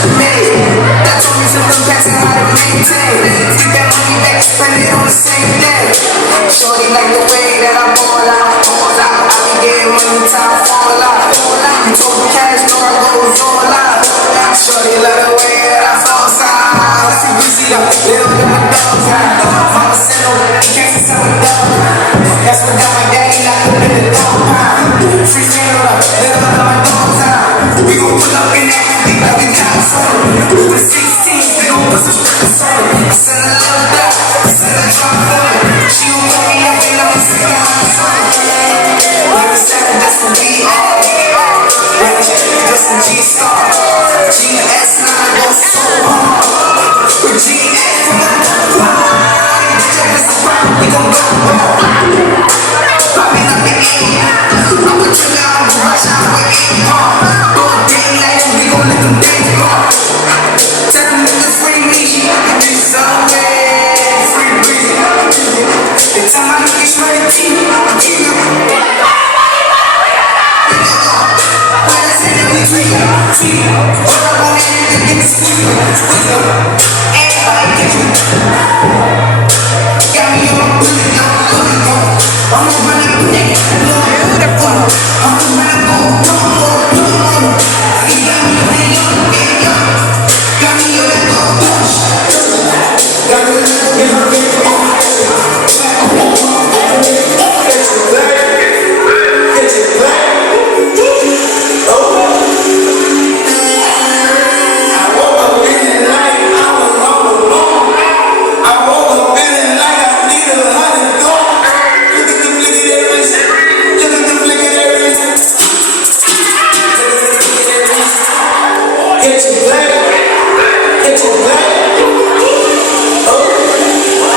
That told me to look back to how to maintain. Get that money back, spend it on the same day. Shorty like the way that I ball out. I be getting money, time fall out. You told me cash, no, I goes all out. Shorty love the way that I fall out. See, busy up, they don't give a dog out. Mama said, no, you can't see some dog. That's what got my daddy locked up in the dog pound. Free stand up, they don't love my dogs out. We gon' pull up in that, we like we got some. With 16, we gon' put some strippers on. I said I love that, I said I drop for it. She gon' put me up and I'ma stick out my son. When we said that's what we are. Just a G-Star, G-S9 goes so hard. With G-X from the bitch, we gon' go hard. Popping up the E, I'm a trigger, I'm a rush, I'm a E-Hard. All day night, we gon' let them days go. Tell them niggas free me, free Subway, free breezy. They tell my niggas ready to I'm keeping all I want is to get me squeezed. Everybody get you. Got me on my bullet, I'ma run up, nigga. Beautiful. I'ma run up, he got me on that got me on that push. Got me on that Get your black.